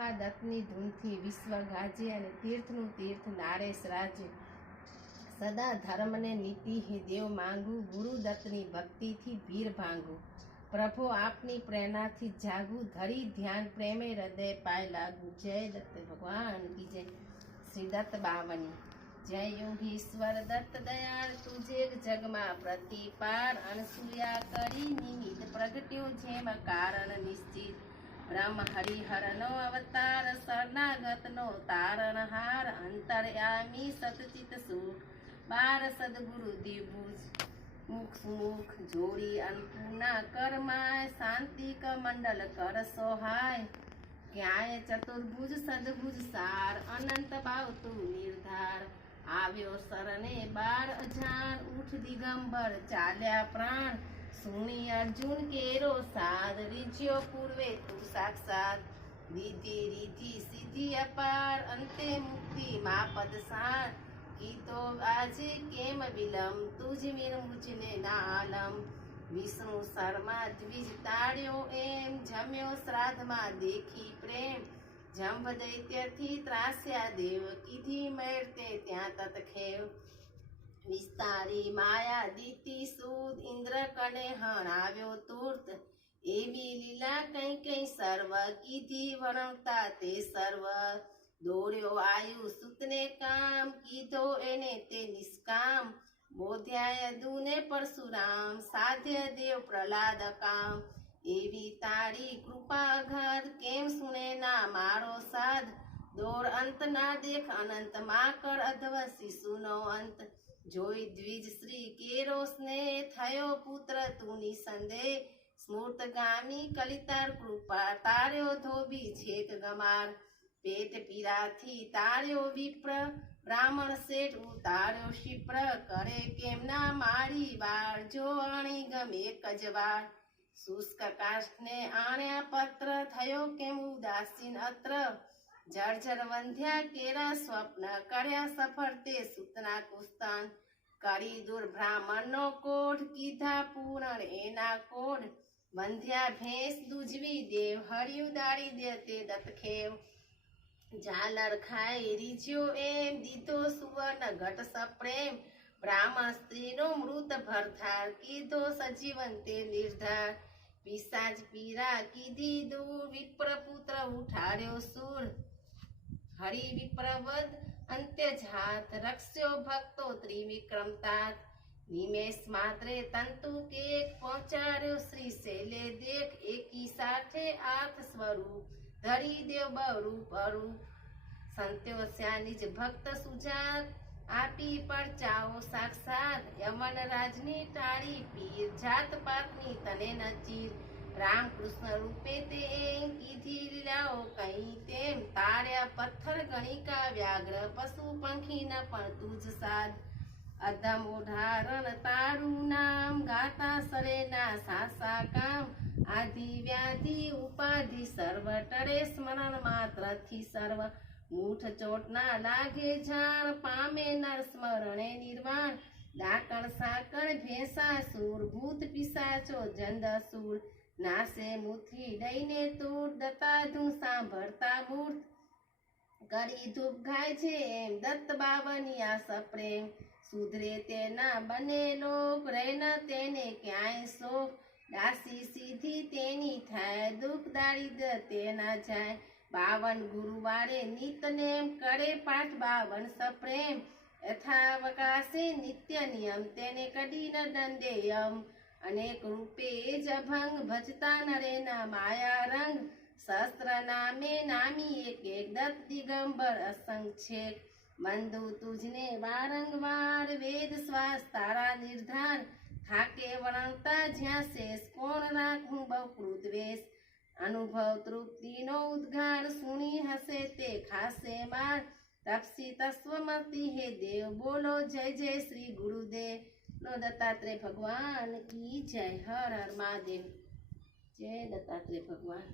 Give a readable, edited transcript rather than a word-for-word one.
મહાદત્તની ધૂનથી વિશ્વ ગાજે અને તીર્થનું તીર્થ નારેશ રાજે. સદા ધર્મને નીતિ હે દેવ માંગુ, ગુરુદત્તની ભક્તિથી ભીર ભાંગું. પ્રભો આપની પ્રેરણાથી જાગું, ધરી ધ્યાન પ્રેમે હૃદય પાય લાગુ. જય દત્ત ભગવાન કી જય. શ્રી દત્ત બાવની. જય યોગીશ્વર દત્ત દયાળ, તુજે જગમાં પ્રતિપાર. અનસૂયા કરી નિમિત્ત પ્રગટ્યો જેમ કારણ નિશ્ચિત. બ્રહ્મ હરિહરનો અવતાર, શરણાગતનો તારણહાર. અંતર્યામી સતચિત સુખ બાર, સદગુરુ દિભુજ મુખ સુમુખ જોડી. અન્નપૂર્ણા કરમાય, શાંતિક મંડલ કર સોહાય. ક્યાંય ચતુર્ભુજ સદભુજ સાર, અનંત પાવતું નિર્ધાર. આવ્યો શરણે બાર અજાણ, ઉઠ દિગંબર ચાલ્યા પ્રાણ. સુણી અર્જુન કેરો સાદ, રીજ્યો પૂર્વે તું સાક્ષાત. દીધી રીધી સિદ્ધિ અપાર, અંતે મુક્તિ મા પદ સાર. કીધો આજે કેમ વિલંબ, તુજ મીર મુજને ના આલમ. વિષ્ણુ શર્મા દ્વિજ તાળ્યો એમ, જમ્યો શ્રાદ્ધમાં દેખી પ્રેમ. જંભ દૈત્યથી ત્રાસ્યા દેવ, કીધી મેળ તે ત્યાં તતખેવ. વિસ્તારી માયા દીતી સૂદ, ઇન્દ્ર કને હણાવ્યો તુર્ત. એવી લીલા કઈ કઈ સર્વ, કીધી વર્ણતા તે સર્વ. દોર્યો આયુ સુતને કામ, કીધો એને તે નિષ્કામ. બોધ્યા યદુને પરશુરામ, સાધ્ય દેવ પ્રહલાદ કામ. એવી તારી કૃપા અઘાત, કેમ સુને ના મારો સાધ. દોર અંત ના દેખ અનંત, માં કર અધવ શિશુનો અંત. જોઈ દ્વિજ શ્રી કેરો સ્નેહ, થયો પુત્ર તું નિસંદેહ. સ્મૃતગામી કલિતાર કૃપા, તાર્યો ધોબી છેક ગમાર. પેટ પીરાથી તાર્યો વિપ્ર, બ્રાહ્મણ શેઠ ઉતાર્યો ક્ષિપ્ર. કરે કેમ ના મારી વાળ, જો અણી ગમે એક જ વાર. શુષ્ક કાષ્ઠને આણ્યા પત્ર, થયો કેમ ઉદાસીન અત્ર. જર્જર વંધ્યા કેરા સ્વપ્ન, કર્યા સફળ તે સૂતના કુસ્તાન. કરી દૂર બ્રાહ્મણનો કોઢ, કીધા પૂરણ એના કોઢ. બંધ્યા ભેંસ દૂજવી દેવ, હળિયું દાળી દે તે દત્તખેવ. ઝાલર ખાઈ રીજ્યો એમ, દીધો સુવર્ણ ઘટ સપ્રેમ. બ્રાહ્મણ સ્ત્રીનો મૃત ભરથાર, કીધો સજીવન તે નિર્ધાર. પિશાચ પીરા કીધી દૂર, વિપ્રપુત્ર ઉઠાડ્યો સૂર. હરિ વિપ્રવદ અંત્ય જાત, રક્ષ્યો ભક્તો ત્રિવિક્રમ તાત. નિમેષ માત્રે તંતુ કેક, પહોંચાડ્યો શ્રી શૈલે દેખ. એકી સાથે આર્થ સ્વરૂપ, ધરી દેવ બરૂપ અરૂપ. સંત્યોસ્યા નિજ ભક્ત સુજાત, આપી પરચાઓ સાક્ષાત. યમન રાજની ટાળી પીર, જાત પાતની તને નચીર. રામ કૃષ્ણ રૂપે તે કીધી લીલાઓ કઈ તેમ. તાર્યા પથ્થર ગણિકા વ્યાઘ્ર, પશુ પંખી ન પણ તુજ સાદ. અધમ ઉદાહરણ તારું નામ, ગાતા સરેના સાસા કામ. આધિ વ્યાધિ ઉપાધિ સર્વ, ટળે સ્મરણ માત્રથી સર્વ. મૂઠ ચોટના લાગે જાણ, પામે નર સ્મરણે નિર્વાણ. ડાકણ સાકણ ભેંસાસુર, ભૂત પિશાચો જંદસુર. નાસે મુથી દઈને તૂર, દત્તાધૂન સાંભળતા મૂર્ત. કરી ધૂપ ગાય છે એમ, દત્ત બાવનિયા સપ્રેમ. સુધરે તેના બને લોક, રહે ન તેને ક્યાંય શોક. દાસી સીધી તેની થાય, દુઃખ દારિદ્ર તેના જાય. 52 ગુરુવારે નિતનેમ, કરે પાઠ 52 સપ્રેમ. યથાવકાશે નિત્ય નિયમ, તેને કદી ન દંડેયમ. અનેક રૂપે જ અભંગ, ભજતા નરેના માયા રંગ. શસ્ત્ર નામે નામી એક એક, દત્ત દિગંબર અસંગ છેક. બંધુ તુજને વારંવાર, વેદ શ્વાસ તારા નિર્ધાર. થાકે વણતા જ્યાં શેષ, કોણ રાખું બહુકૃત વેશ. અનુભવ તૃપ્તિનો ઉદ્ગાર, સુણી હશે તે ખાસે માર. તપસી તસ્વમતી હે દેવ, બોલો જય જય શ્રી ગુરુદેવ. નો દત્તાત્રેય ભગવાન કી જય. હર હર મહાદેવ. જય દત્તાત્રેય ભગવાન.